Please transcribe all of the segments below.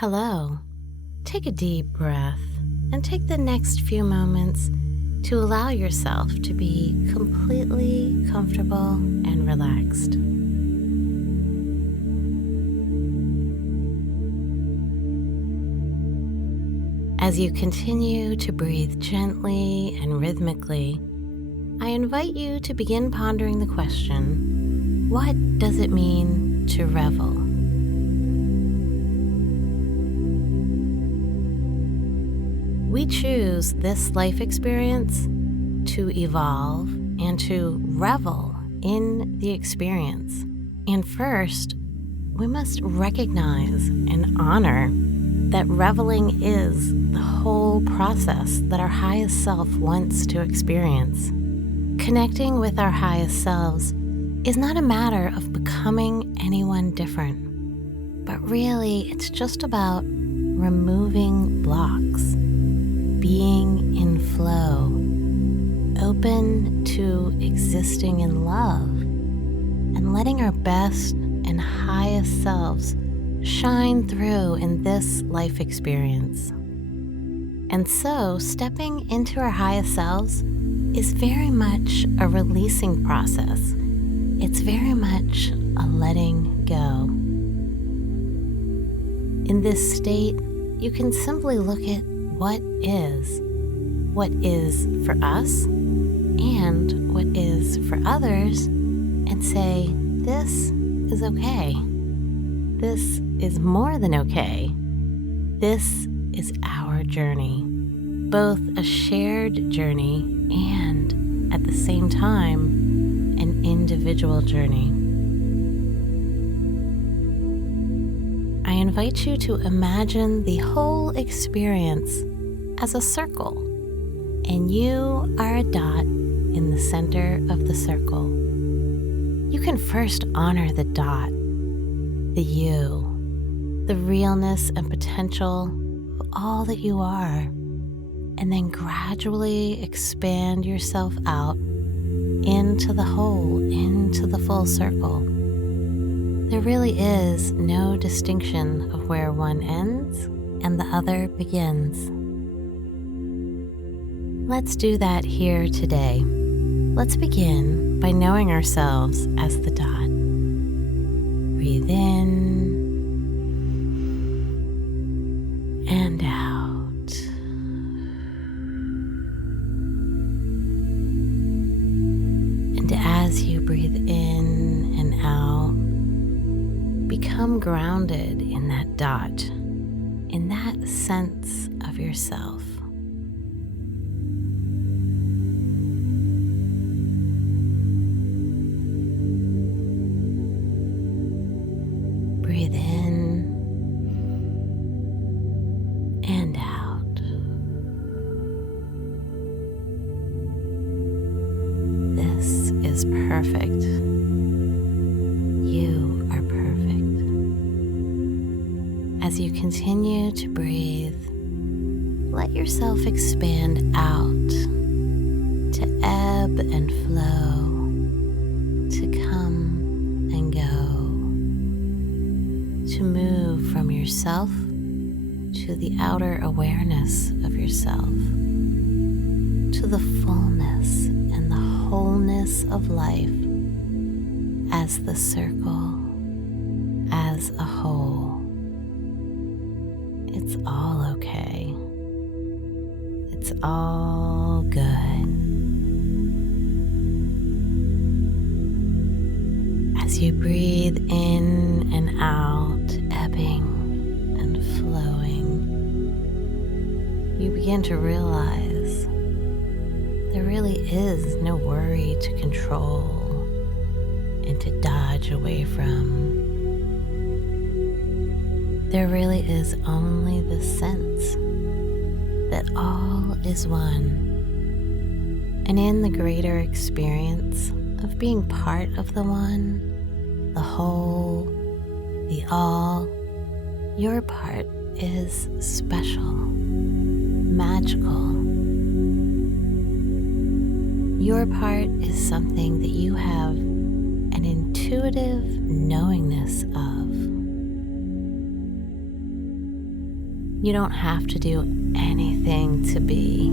Hello. Take a deep breath and take the next few moments to allow yourself to be completely comfortable and relaxed. As you continue to breathe gently and rhythmically, I invite you to begin pondering the question, what does it mean to revel? We choose this life experience to evolve and to revel in the experience. And first, we must recognize and honor that reveling is the whole process that our highest self wants to experience. Connecting with our highest selves is not a matter of becoming anyone different, but really it's just about removing blocks, being in flow, open to existing in love, and letting our best and highest selves shine through in this life experience. And so, stepping into our highest selves is very much a releasing process. It's very much a letting go. In this state, you can simply look at what is for us and what is for others, and say, this is okay. This is more than okay. This is our journey, both a shared journey and, at the same time, an individual journey. I invite you to imagine the whole experience as a circle, and you are a dot in the center of the circle. You can first honor the dot, the you, the realness and potential of all that you are, and then gradually expand yourself out into the whole, into the full circle. There really is no distinction of where one ends and the other begins. Let's do that here today. Let's begin by knowing ourselves as the dot. Breathe in and out. And as you breathe in and out, become grounded in that dot, in that sense of yourself. Breathe in and out. This is perfect. You are perfect. As you continue to breathe, let yourself expand out to ebb and flow, to come and go, to move from yourself to the outer awareness of yourself, to the fullness and the wholeness of life as the circle, as a whole. It's all okay. It's all good. As you breathe in and out, ebbing and flowing, you begin to realize there really is no worry to control and to dodge away from. There really is only the sense that all is one. And in the greater experience of being part of the one, the whole, the all, your part is special, magical. Your part is something that you have an intuitive knowingness of. You don't have to do anything to be.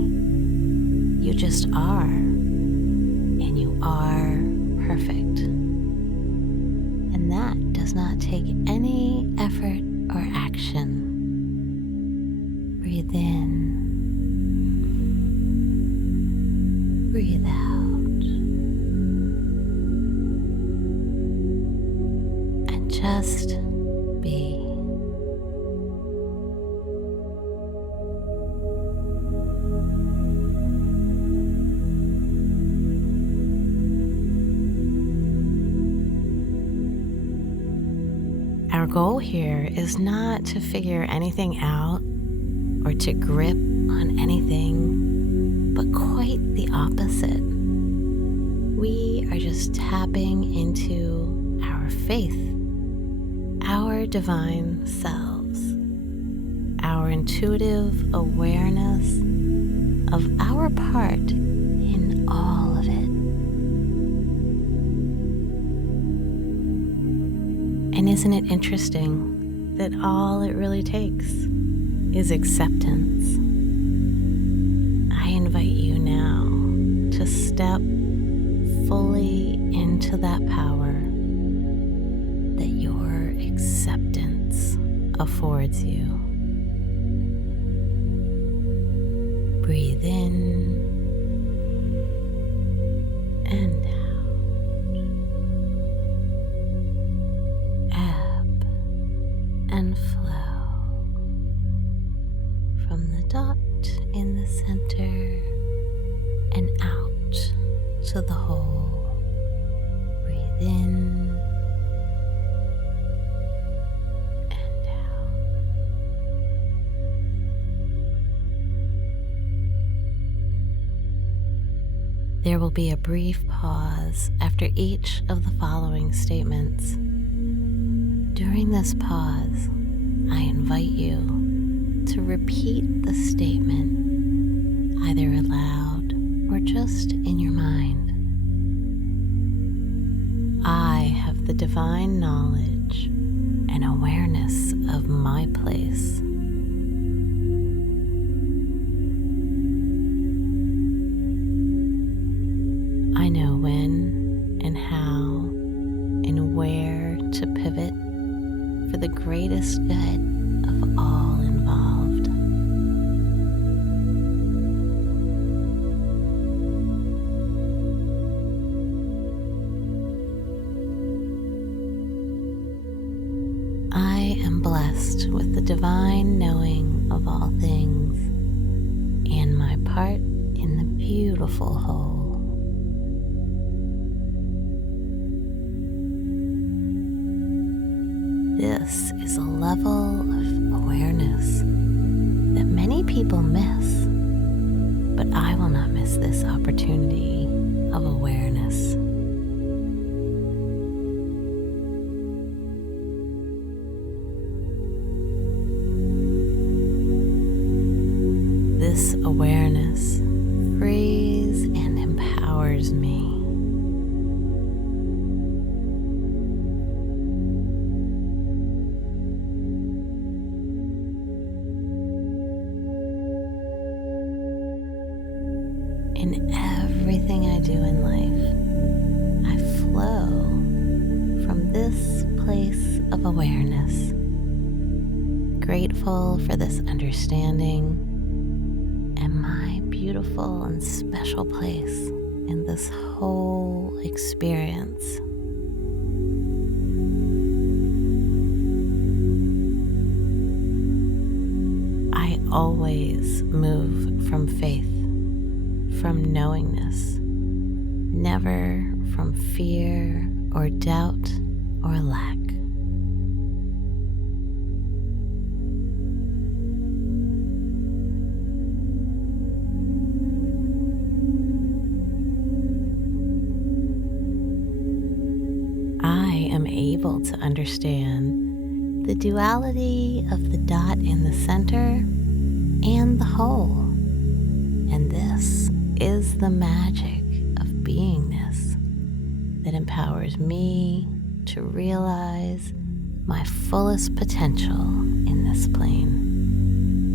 You just are, and you are perfect. And that does not take any effort or action. Breathe in, breathe out, and just be. Our goal here is not to figure anything out or to grip on anything, but quite the opposite. We are just tapping into our faith, our divine selves, our intuitive awareness of our part in all of it. And isn't it interesting that all it really takes is acceptance? I invite you now to step fully into that power that your acceptance affords you. Breathe in and out. And flow from the dot in the center and out to the whole. Breathe in and out. There will be a brief pause after each of the following statements. During this pause, I invite you to repeat the statement either aloud or just in your mind. I have the divine knowledge and awareness of my place. I know when and how and where to pivot for the greatest good of all involved. I am blessed with the divine knowing of all things and my part in the beautiful whole. This is a level of awareness that many people miss, but I will not miss this opportunity of awareness. This awareness frees and empowers me. In everything I do in life, I flow from this place of awareness, grateful for this understanding and my beautiful and special place in this whole experience. I always move from faith, from knowingness, never from fear or doubt or lack. I am able to understand the duality of the dot in the center and the whole, and this is the magic of beingness that empowers me to realize my fullest potential in this plane.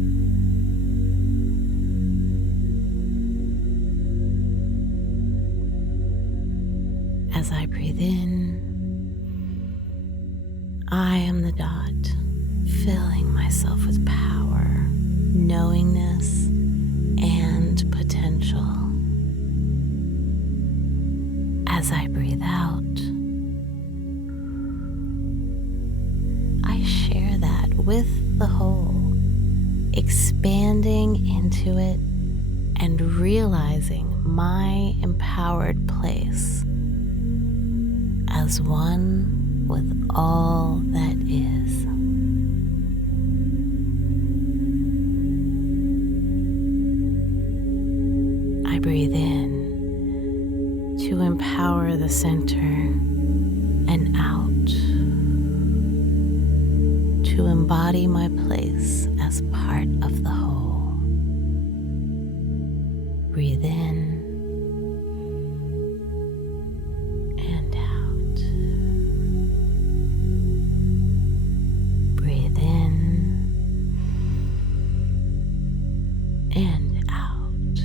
filling myself with power, knowingness, and potential. As I breathe out, I share that with the whole, expanding into it and realizing my empowered place as one with all that is. I breathe in to empower the center and out to embody my place as part of the whole. Breathe in and out. Breathe in and out.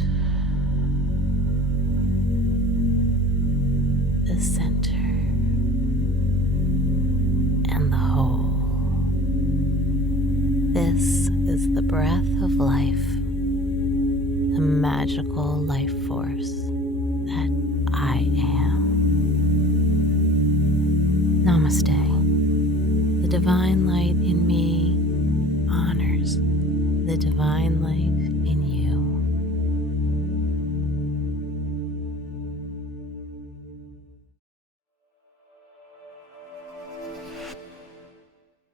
The center and the whole. This is the breath of life, the magical life force that I am. Namaste. The divine light in me honors the divine light